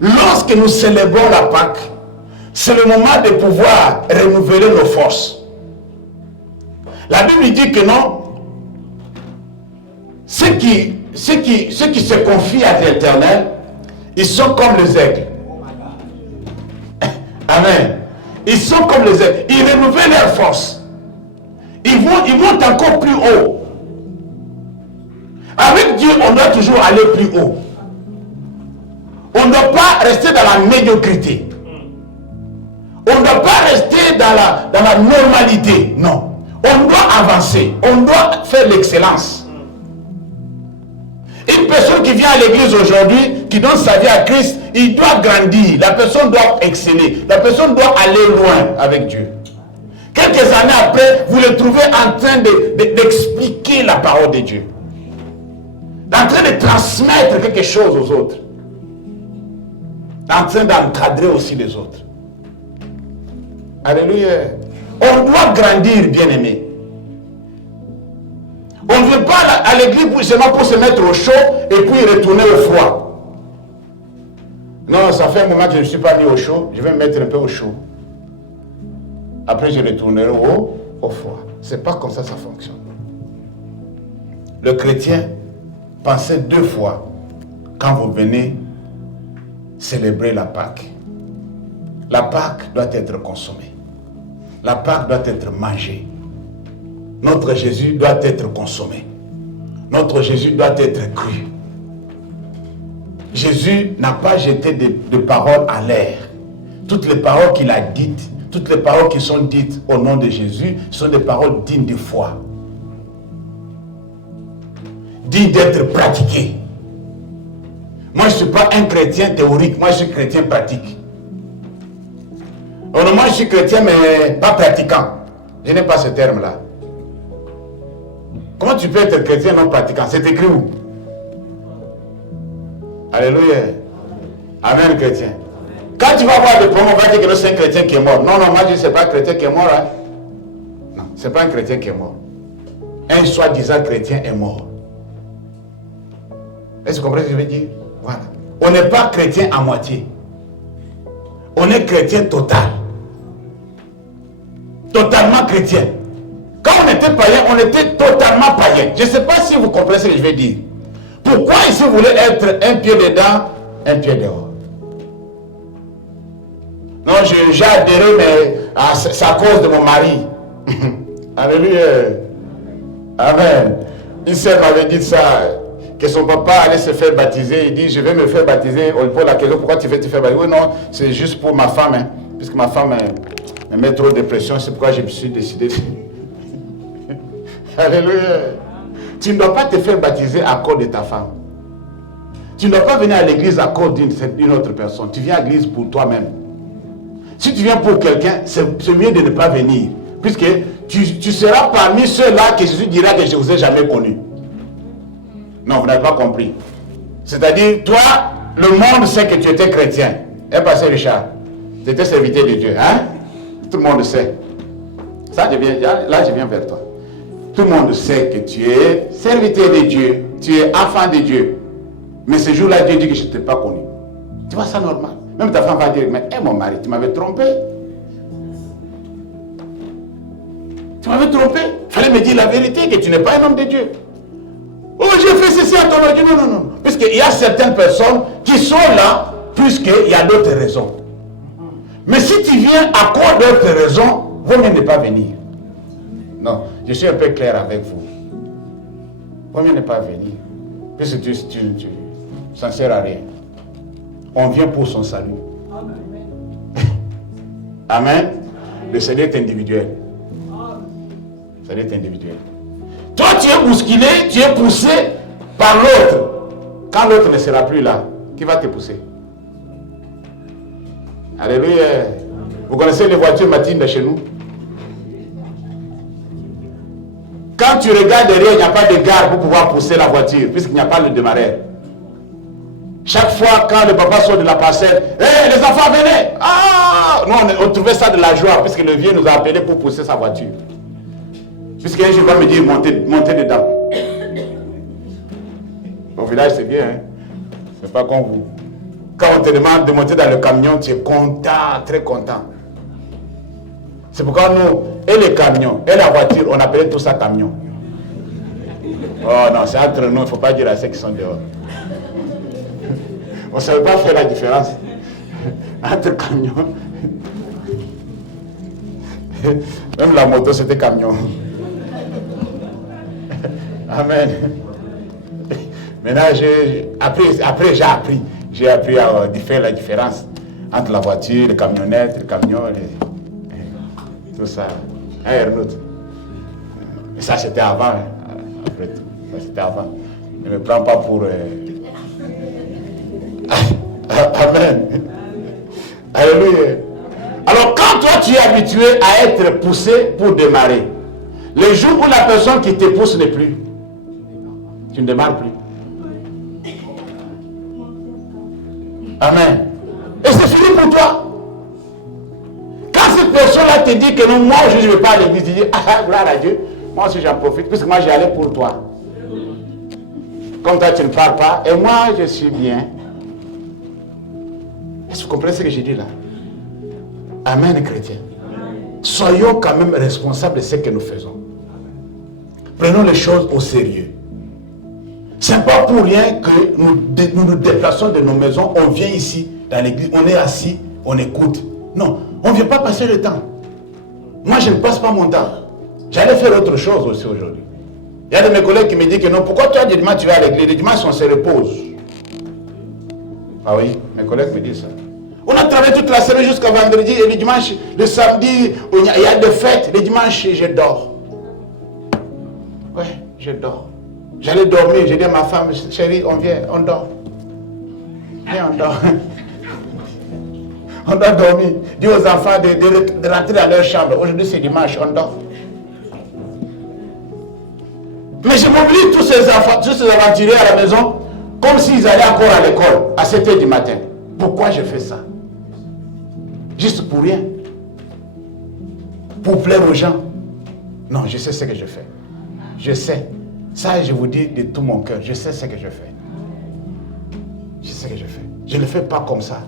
lorsque nous célébrons la Pâque, c'est le moment de pouvoir renouveler nos forces. La Bible dit que non, ceux qui se confient à l'Éternel, ils sont comme les aigles. Amen. Ils sont comme les aigles. Ils renouvellent leur force. Ils montent encore plus haut. Avec Dieu, on doit toujours aller plus haut. On ne doit pas rester dans la médiocrité. On ne doit pas rester dans la normalité. Non. On doit avancer. On doit faire l'excellence. Une personne qui vient à l'église aujourd'hui, qui donne sa vie à Christ, il doit grandir. La personne doit exceller. La personne doit aller loin avec Dieu. Quelques années après, vous le trouvez en train d'expliquer la parole de Dieu. En train de transmettre quelque chose aux autres. En train d'encadrer aussi les autres. Alléluia. On doit grandir, bien-aimés. On ne vient pas à l'église seulement pour se mettre au chaud et puis retourner au froid. Non, ça fait un moment que je ne suis pas mis au chaud. Je vais me mettre un peu au chaud. Après, je retournerai au froid. Ce n'est pas comme ça fonctionne. Le chrétien, pensez 2 fois quand vous venez célébrer la Pâque. La Pâque doit être consommée. La Pâque doit être mangée. Notre Jésus doit être consommé. Notre Jésus doit être cru. Jésus n'a pas jeté de paroles à l'air. Toutes les paroles qu'il a dites, toutes les paroles qui sont dites au nom de Jésus sont des paroles dignes de foi. Dignes d'être pratiquées. Moi, je ne suis pas un chrétien théorique. Moi, je suis chrétien pratique. Moi, je suis chrétien, mais pas pratiquant. Je n'ai pas ce terme-là. Comment tu peux être chrétien non pratiquant? C'est écrit où? Alléluia. Amen, chrétien. Quand tu vas voir des promos, on va dire que c'est un chrétien qui est mort. Non, moi je dis que ce n'est pas un chrétien qui est mort. Hein? Non, ce n'est pas un chrétien qui est mort. Un soi-disant chrétien est mort. Est-ce que vous comprenez ce que je veux dire? Voilà. On n'est pas chrétien à moitié. On est chrétien total. Totalement chrétien. Quand on était païen, on était totalement païen. Je ne sais pas si vous comprenez ce que je vais dire. Pourquoi ici vous voulez être un pied dedans, un pied dehors? Non, j'ai adhéré, mais c'est à cause de mon mari. Alléluia. Amen. Une sœur m'avait dit ça, que son papa allait se faire baptiser. Il dit, je vais me faire baptiser. On pose la question, pourquoi tu veux te faire baptiser? Oui, non, c'est juste pour ma femme. Hein, puisque ma femme me met trop de pression, c'est pourquoi je me suis décidé. Alléluia. Tu ne dois pas te faire baptiser à cause de ta femme. Tu ne dois pas venir à l'église à cause d'une autre personne. Tu viens à l'église pour toi-même. Si tu viens pour quelqu'un, c'est mieux de ne pas venir. Puisque tu seras parmi ceux-là que Jésus dira que je ne vous ai jamais connus. Non, vous n'avez pas compris. C'est-à-dire, toi, le monde sait que tu étais chrétien. Eh, pasteur Richard, tu étais serviteur de Dieu. Hein? Tout le monde sait. Ça, là, je viens vers toi. Tout le monde sait que tu es serviteur de Dieu, tu es enfant de Dieu. Mais ce jour-là, Dieu dit que je ne t'ai pas connu. Tu vois ça normal. Même ta femme va dire, mais mon mari, tu m'avais trompé. Tu m'avais trompé. Il fallait me dire la vérité, que tu n'es pas un homme de Dieu. Oh, j'ai fait ceci à ton nom. Non. Puisqu'il y a certaines personnes qui sont là, puisqu'il y a d'autres raisons. Mais si tu viens à cause d'autres raisons, vaut mieux ne pas venir. Non, je suis un peu clair avec vous. Vaut mieux ne pas venir. Puisque ça ne sert à rien. On vient pour son salut. Amen. Le salut est individuel. Le salut est individuel. Toi, tu es bousculé, tu es poussé par l'autre. Quand l'autre ne sera plus là, qui va te pousser? Alléluia. Vous connaissez les voitures matines de chez nous? Quand tu regardes derrière, il n'y a pas de gare pour pouvoir pousser la voiture, puisqu'il n'y a pas de démarreur. Chaque fois, quand le papa sort de la parcelle, hey, les enfants, venez! Ah! Nous, on trouvait ça de la joie, puisque le vieux nous a appelés pour pousser sa voiture. Puisqu'un jour, il va me dire, montez dedans. Au village, c'est bien, hein? C'est pas comme vous. Quand on te demande de monter dans le camion, tu es content, très content. C'est pourquoi nous, et les camions, et la voiture, on appelait tout ça camion. Oh non, c'est entre nous, il ne faut pas dire à ceux qui sont dehors. On ne savait pas faire la différence entre camion. Même la moto, c'était camion. Amen. Maintenant, j'ai appris à faire la différence entre la voiture, les camionnettes, le camion, tout ça. Hein, Ernout? Mais ça, c'était avant. Hein. Après tout. Ça, c'était avant. Ne me prends pas pour... Amen. Alléluia. Alors, quand toi, tu es habitué à être poussé pour démarrer, le jour où la personne qui te pousse n'est plus, tu ne démarres plus. Amen. Et c'est fini pour toi. Quand cette personne-là te dit que non, moi je ne vais pas à l'église, tu dis, ah, gloire à Dieu, moi aussi j'en profite, puisque moi j'y allais pour toi. Comme toi tu ne parles pas, et moi je suis bien. Est-ce que vous comprenez ce que j'ai dit là? Amen, chrétien. Soyons quand même responsables de ce que nous faisons. Prenons les choses au sérieux. Ce n'est pas pour rien que nous déplaçons de nos maisons, on vient ici, dans l'église, on est assis, on écoute. Non, on ne vient pas passer le temps. Moi, je ne passe pas mon temps. J'allais faire autre chose aussi aujourd'hui. Il y a de mes collègues qui me disent que non, pourquoi toi, le dimanche, tu vas à l'église? Le dimanche, on se repose. Ah oui, mes collègues me disent ça. On a travaillé toute la semaine jusqu'à vendredi, et le dimanche, le samedi, il y a des fêtes. Le dimanche, je dors. Oui, je dors. J'allais dormir, j'ai dit à ma femme, chérie, on vient, on dort. Viens, on dort. On doit dormir. Dis aux enfants de rentrer dans leur chambre. Aujourd'hui, c'est dimanche, on dort. Mais je m'oublie tous ces enfants, tous ces aventuriers à la maison, comme s'ils allaient encore à l'école, à 7h du matin. Pourquoi je fais ça? Juste pour rien. Pour plaire aux gens. Non, je sais ce que je fais. Je sais. Ça, je vous dis de tout mon cœur. Je sais ce que je fais. Je sais ce que je fais. Je ne le fais pas comme ça.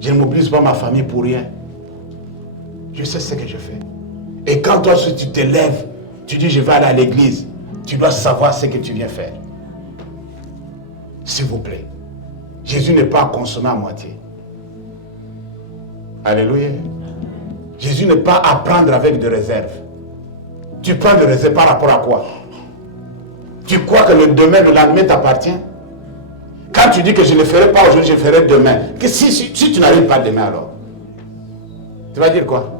Je ne m'oblige pas ma famille pour rien. Je sais ce que je fais. Et quand toi, tu te lèves, tu dis je vais aller à l'église, tu dois savoir ce que tu viens faire. S'il vous plaît. Jésus n'est pas à consommer à moitié. Alléluia. Jésus n'est pas à prendre avec de réserve. Tu prends de réserve par rapport à quoi? Tu crois que le demain, le lendemain t'appartient? Quand tu dis que je ne le ferai pas aujourd'hui, je le ferai demain. Que si tu n'arrives pas demain alors, tu vas dire quoi?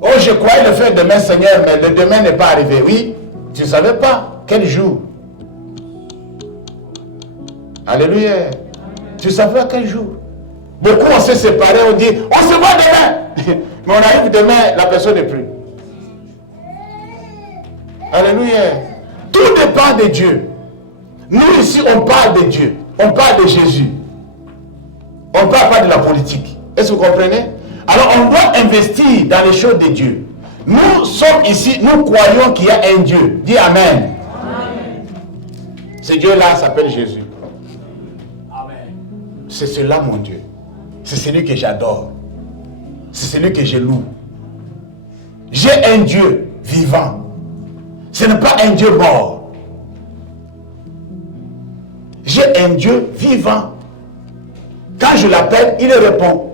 Oh, je croyais le faire demain, Seigneur, mais le demain n'est pas arrivé. Oui, tu ne savais pas. Quel jour? Alléluia. Tu savais à quel jour? Beaucoup on s'est séparés, on dit, on se voit demain. Mais on arrive demain, la personne n'est plus. Alléluia. Tout dépend de Dieu. Nous ici, on parle de Dieu. On parle de Jésus. On ne parle pas de la politique. Est-ce que vous comprenez? Alors on doit investir dans les choses de Dieu. Nous sommes ici, nous croyons qu'il y a un Dieu. Dis Amen. Amen. Ce Dieu-là s'appelle Jésus. Amen. C'est cela mon Dieu. C'est celui que j'adore. C'est celui que je loue. J'ai un Dieu vivant. Ce n'est pas un Dieu mort. J'ai un Dieu vivant. Quand je l'appelle, il répond.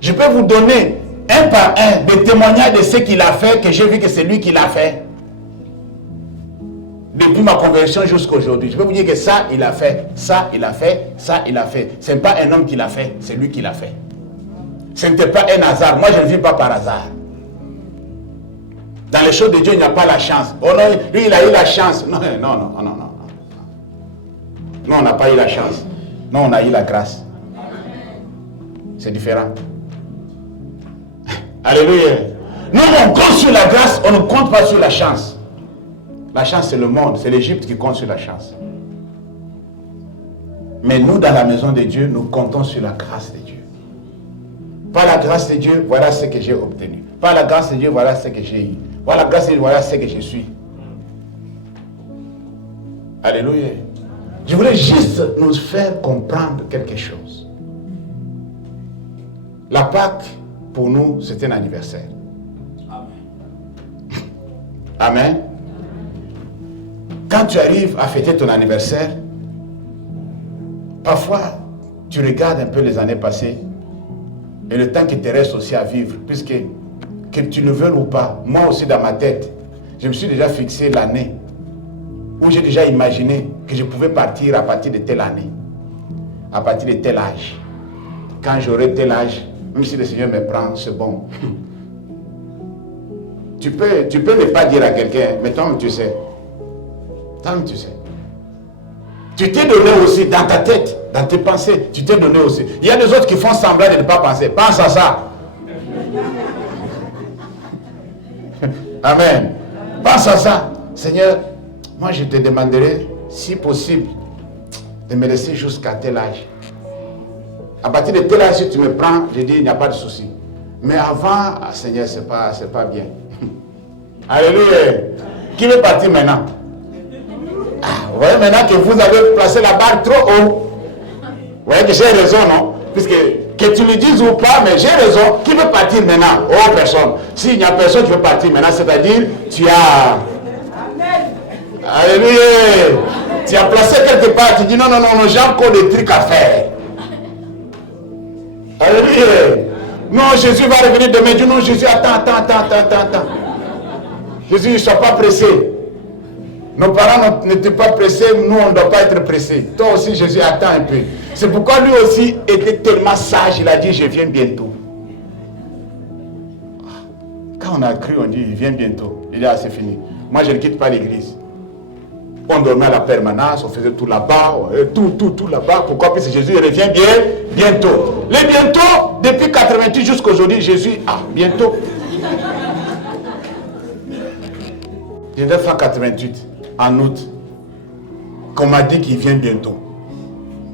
Je peux vous donner un par un des témoignages de ce qu'il a fait, que j'ai vu que c'est lui qui l'a fait. Depuis ma conversion jusqu'à aujourd'hui. Je peux vous dire que ça, il a fait. Ça, il a fait. Ça, il a fait. Ce n'est pas un homme qui l'a fait, c'est lui qui l'a fait. Ce n'était pas un hasard. Moi, je ne vis pas par hasard. Dans les choses de Dieu, il n'y a pas la chance. Oh non, lui, il a eu la chance. Non, non, non, non, non. Nous, on n'a pas eu la chance. Nous, on a eu la grâce. C'est différent. Alléluia. Nous, on compte sur la grâce, on ne compte pas sur la chance. La chance, c'est le monde, c'est l'Égypte qui compte sur la chance. Mais nous, dans la maison de Dieu, nous comptons sur la grâce de Dieu. Par la grâce de Dieu, voilà ce que j'ai obtenu. Par la grâce de Dieu, voilà ce que j'ai eu. Par la grâce de Dieu, voilà ce que je suis. Alléluia. Je voulais juste nous faire comprendre quelque chose. La Pâque, pour nous, c'est un anniversaire. Amen. Quand tu arrives à fêter ton anniversaire, parfois, tu regardes un peu les années passées et le temps qui te reste aussi à vivre, puisque que tu le veuilles ou pas, moi aussi dans ma tête, je me suis déjà fixé l'année où j'ai déjà imaginé que je pouvais partir à partir de telle année, à partir de tel âge. Quand j'aurai tel âge, même si le Seigneur me prend, c'est bon. Tu peux ne pas dire à quelqu'un, mais toi-même tu sais. Toi-même tu sais. Tu t'es donné aussi dans ta tête, dans tes pensées, tu t'es donné aussi. Il y a des autres qui font semblant de ne pas penser. Pense à ça. Amen. Pense à ça. Seigneur, moi je te demanderai, si possible, de me laisser jusqu'à tel âge. À partir de tel âge, si tu me prends, je dis, il n'y a pas de souci. Mais avant, Seigneur, c'est pas bien. Alléluia. Qui veut partir maintenant? Vous voyez maintenant que vous avez placé la barre trop haut. Vous voyez que j'ai raison, non? Puisque que tu le dises ou pas, mais j'ai raison. Qui veut partir maintenant? Oh, personne. S'il n'y a personne qui veut partir maintenant, c'est-à-dire, tu as... Alléluia. Tu as placé quelque part, tu dis non, j'ai encore des trucs à faire. Alléluia. Non, Jésus va revenir demain. Dis non, Jésus, attends. Jésus, ne sois pas pressé. Nos parents n'étaient pas pressés, nous on ne doit pas être pressés. Toi aussi, Jésus, attends un peu. C'est pourquoi lui aussi était tellement sage, il a dit, je viens bientôt. Quand on a cru, on dit, il vient bientôt. Il dit, ah, c'est fini. Moi, je ne quitte pas l'église. On dormait à la permanence, on faisait tout là-bas, tout là-bas. Pourquoi? Parce que Jésus revient bientôt. Les bientôt, depuis 88 jusqu'à aujourd'hui, Jésus, bientôt. 1988, en août, qu'on m'a dit qu'il vient bientôt.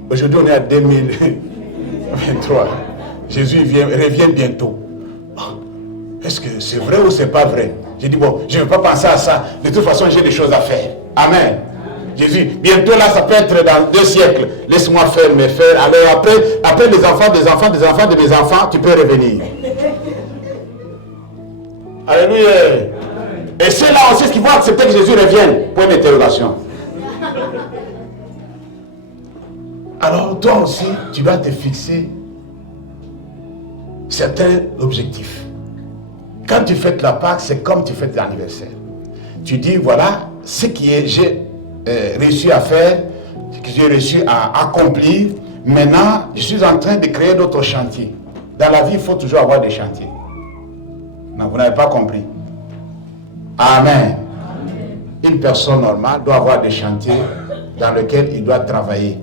Aujourd'hui, on est à 2023. Jésus revient bientôt. Est-ce que c'est vrai ou c'est pas vrai? J'ai dit, bon, je ne vais pas penser à ça. De toute façon, j'ai des choses à faire. Amen. Jésus, bientôt là, ça peut être dans 2 siècles. Laisse-moi faire mes faire. Alors après les enfants, des enfants de mes enfants, tu peux revenir. Alléluia. Et c'est là aussi ce qui vont accepter que Jésus revienne. Point d'interrogation. Alors toi aussi, tu vas te fixer certains objectifs. Quand tu fêtes la Pâque, c'est comme tu fêtes l'anniversaire. Tu dis, voilà, ce que j'ai réussi à faire, ce que j'ai réussi à accomplir, maintenant, je suis en train de créer d'autres chantiers. Dans la vie, il faut toujours avoir des chantiers. Non, vous n'avez pas compris. Amen. Une personne normale doit avoir des chantiers dans lesquels il doit travailler.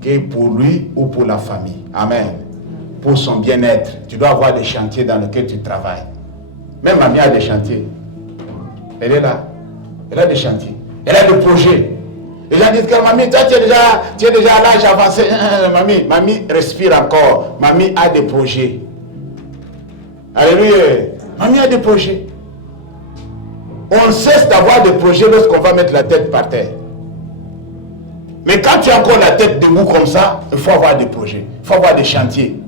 Que pour lui ou pour la famille. Amen. Pour son bien-être. Tu dois avoir des chantiers dans lesquels tu travailles. Même mamie a des chantiers. Elle est là. Elle a des chantiers. Elle a des projets. Les gens disent que mamie, toi tu es déjà à l'âge avancé. Mamie respire encore. Mamie a des projets. Alléluia. Mamie a des projets. On cesse d'avoir des projets lorsqu'on va mettre la tête par terre. Mais quand tu as encore la tête debout comme ça, il faut avoir des projets. Il faut avoir des chantiers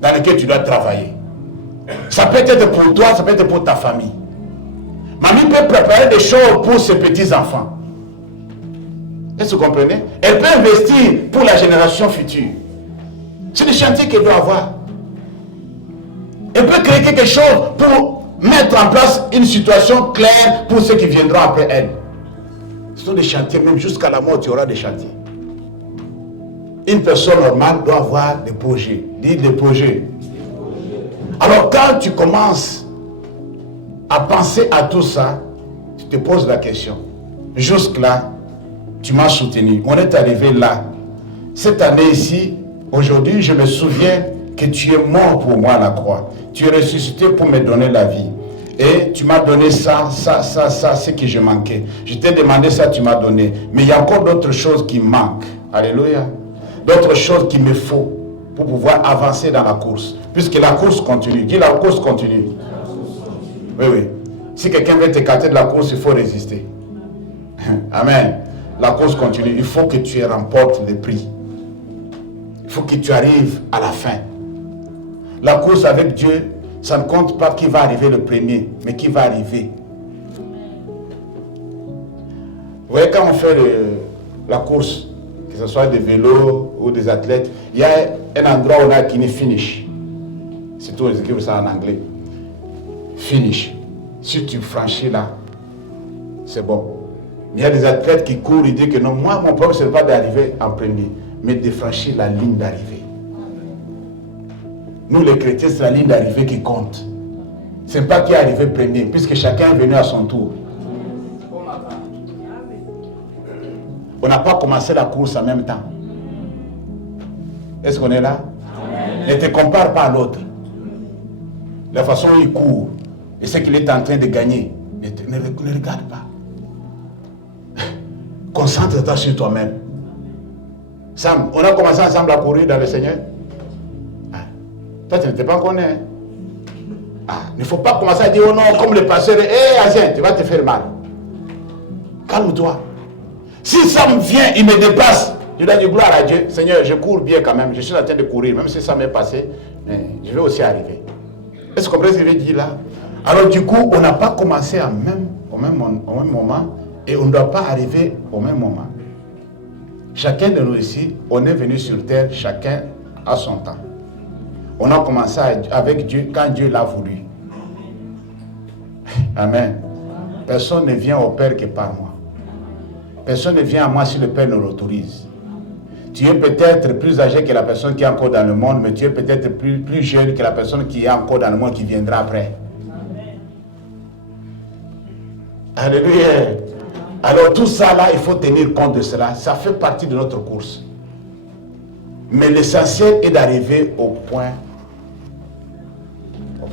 dans lesquels tu dois travailler. Ça peut être pour toi, ça peut être pour ta famille. Mamie peut préparer des choses pour ses petits-enfants. Est-ce que vous comprenez? Elle peut investir pour la génération future. C'est des chantiers qu'elle doit avoir. Elle peut créer quelque chose pour mettre en place une situation claire pour ceux qui viendront après elle. Ce sont des chantiers, même jusqu'à la mort, tu auras des chantiers. Une personne normale doit avoir des projets. Dites des projets. Alors quand tu commences à penser à tout ça, tu te poses la question. Jusque-là, tu m'as soutenu. On est arrivé là. Cette année ici, aujourd'hui, je me souviens que tu es mort pour moi à la croix. Tu es ressuscité pour me donner la vie. Et tu m'as donné ça, ce que je manquais. Je t'ai demandé ça, tu m'as donné. Mais il y a encore d'autres choses qui manquent. Alléluia. D'autres choses qu'il me faut pour pouvoir avancer dans la course. Puisque la course continue. Dis la course continue. Oui, oui. Si quelqu'un veut t'écarter de la course, il faut résister. Amen. La course continue. Il faut que tu remportes le prix. Il faut que tu arrives à la fin. La course avec Dieu, ça ne compte pas qui va arriver le premier, mais qui va arriver. Vous voyez, quand on fait la course, que ce soit des vélos ou des athlètes, il y a un endroit où on a qui est finish. C'est tout, ils écrivent ça en anglais. Finish. Si tu franchis là, c'est bon. Il y a des athlètes qui courent et disent que non, moi, mon problème, ce n'est pas d'arriver en premier, mais de franchir la ligne d'arrivée. Nous, les chrétiens, c'est la ligne d'arrivée qui compte. Ce n'est pas qui est arrivé premier, puisque chacun est venu à son tour. On n'a pas commencé la course en même temps. Est-ce qu'on est là? Ne te compare pas à l'autre. La façon dont il court et ce qu'il est en train de gagner, ne regarde pas. Concentre-toi sur toi-même. Sam, on a commencé ensemble à courir dans le Seigneur. Toi, tu n'étais pas encore né. Il ne faut pas commencer à dire, oh non, comme le pasteur, Azien, tu vas te faire mal. Calme-toi. Si Sam vient, il me dépasse, je dois dire gloire à Dieu. Seigneur, je cours bien quand même. Je suis en train de courir, même si ça m'est passé, mais je vais aussi arriver. Est-ce que vous comprenez ce que je veux dire là? Alors du coup, on n'a pas commencé au même moment et on ne doit pas arriver au même moment. Chacun de nous ici, on est venu sur terre, chacun à son temps. On a commencé avec Dieu quand Dieu l'a voulu. Amen. Personne ne vient au Père que par moi. Personne ne vient à moi si le Père ne l'autorise. Tu es peut-être plus âgé que la personne qui est encore dans le monde, mais tu es peut-être plus jeune que la personne qui est encore dans le monde qui viendra après. Alléluia. Alors tout ça là, il faut tenir compte de cela. Ça fait partie de notre course. Mais l'essentiel est d'arriver au point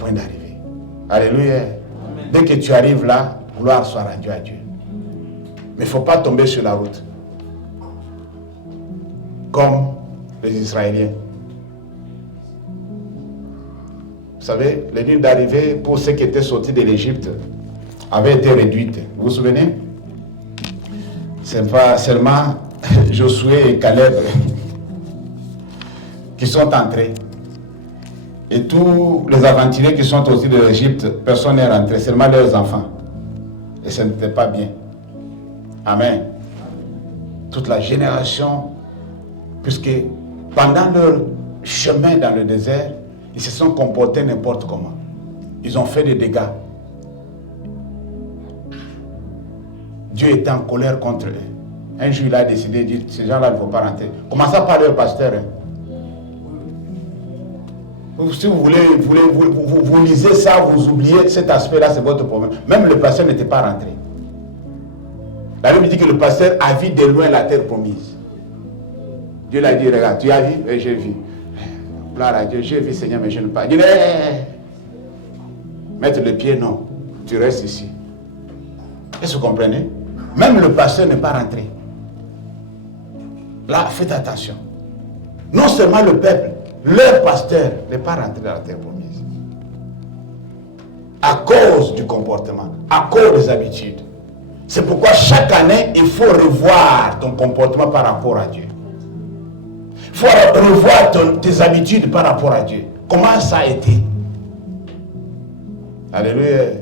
d'arrivée. Alléluia. Dès que tu arrives là, gloire soit rendue à Dieu. Mais il ne faut pas tomber sur la route. Comme les Israéliens. Vous savez, les lignes d'arrivée pour ceux qui étaient sortis de l'Égypte avaient été réduites. Vous vous souvenez? C'est pas seulement Josué et Caleb qui sont entrés. Et tous les aventuriers qui sont sortis de l'Égypte, personne n'est rentré, seulement leurs enfants. Et ce n'était pas bien. Amen. Toute la génération, puisque pendant leur chemin dans le désert, ils se sont comportés n'importe comment. Ils ont fait des dégâts. Dieu était en colère contre eux. Un jour, il a décidé de dire, ces gens-là ne vont pas rentrer. Commencez par leur pasteur. Si vous voulez, vous lisez ça, vous oubliez cet aspect-là, c'est votre problème. Même le pasteur n'était pas rentré. La Bible dit que le pasteur a vu de loin la terre promise. Dieu l'a dit, regarde, tu as vu? Oui, j'ai vu. Gloire à Dieu, j'ai vu Seigneur, mais je ne pas. Il dit, mettre le pied, non. Tu restes ici. Est-ce que vous comprenez? Même le pasteur n'est pas rentré. Là, faites attention. Non seulement le peuple, leur pasteur n'est pas rentré dans la terre promise. À cause du comportement, à cause des habitudes. C'est pourquoi chaque année, il faut revoir ton comportement par rapport à Dieu. Il faut revoir tes habitudes par rapport à Dieu. Comment ça a été? Alléluia.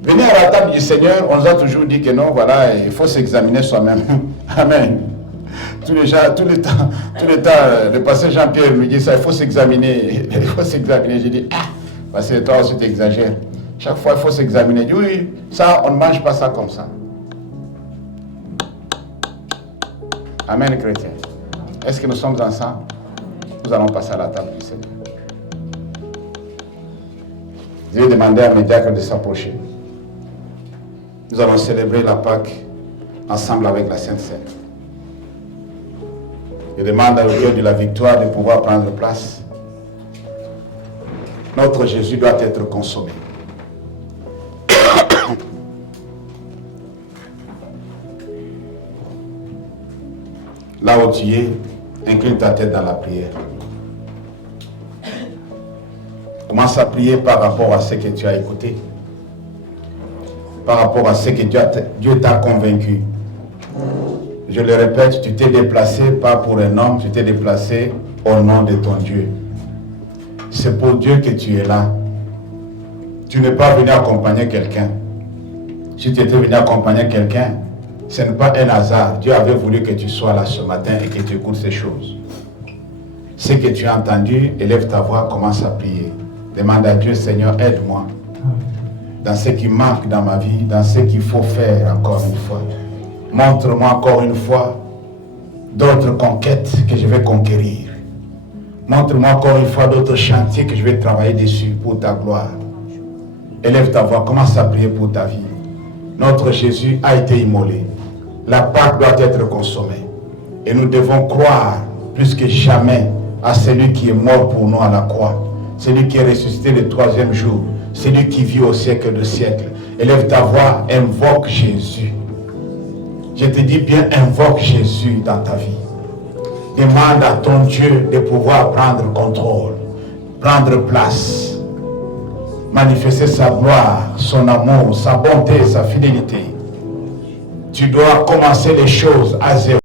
Venez à la table du Seigneur, on nous a toujours dit que non, voilà, il faut s'examiner soi-même. Amen. Tous les temps, le pasteur Jean-Pierre me dit ça, il faut s'examiner. Il faut s'examiner. J'ai dit, parce que toi aussi tu exagères. Chaque fois, il faut s'examiner. Je dis, oui, ça, on ne mange pas ça comme ça. Amen, chrétien. Est-ce que nous sommes ensemble? Nous allons passer à la table du Seigneur. Je vais demander à mes diacres de s'approcher. Nous allons célébrer la Pâque ensemble avec la Sainte Seine. Je demande à l'auteur de la victoire de pouvoir prendre place. Notre Jésus doit être consommé. Là où tu es, incline ta tête dans la prière. Commence à prier par rapport à ce que tu as écouté. Par rapport à ce que Dieu t'a convaincu. Je le répète, tu t'es déplacé pas pour un homme, tu t'es déplacé au nom de ton Dieu. C'est pour Dieu que tu es là. Tu n'es pas venu accompagner quelqu'un. Si tu étais venu accompagner quelqu'un, ce n'est pas un hasard. Dieu avait voulu que tu sois là ce matin et que tu écoutes ces choses. Ce que tu as entendu, élève ta voix, commence à prier. Demande à Dieu, Seigneur, aide-moi. Dans ce qui manque dans ma vie, dans ce qu'il faut faire encore une fois. Montre-moi encore une fois d'autres conquêtes que je vais conquérir. Montre-moi encore une fois d'autres chantiers que je vais travailler dessus pour ta gloire. Élève ta voix, commence à prier pour ta vie. Notre Jésus a été immolé. La Pâque doit être consommée. Et nous devons croire plus que jamais à celui qui est mort pour nous à la croix. Celui qui est ressuscité le 3e jour. Celui qui vit au siècle de siècles. Élève ta voix, invoque Jésus. Je te dis bien, invoque Jésus dans ta vie. Demande à ton Dieu de pouvoir prendre contrôle, prendre place, manifester sa gloire, son amour, sa bonté, sa fidélité. Tu dois commencer les choses à zéro.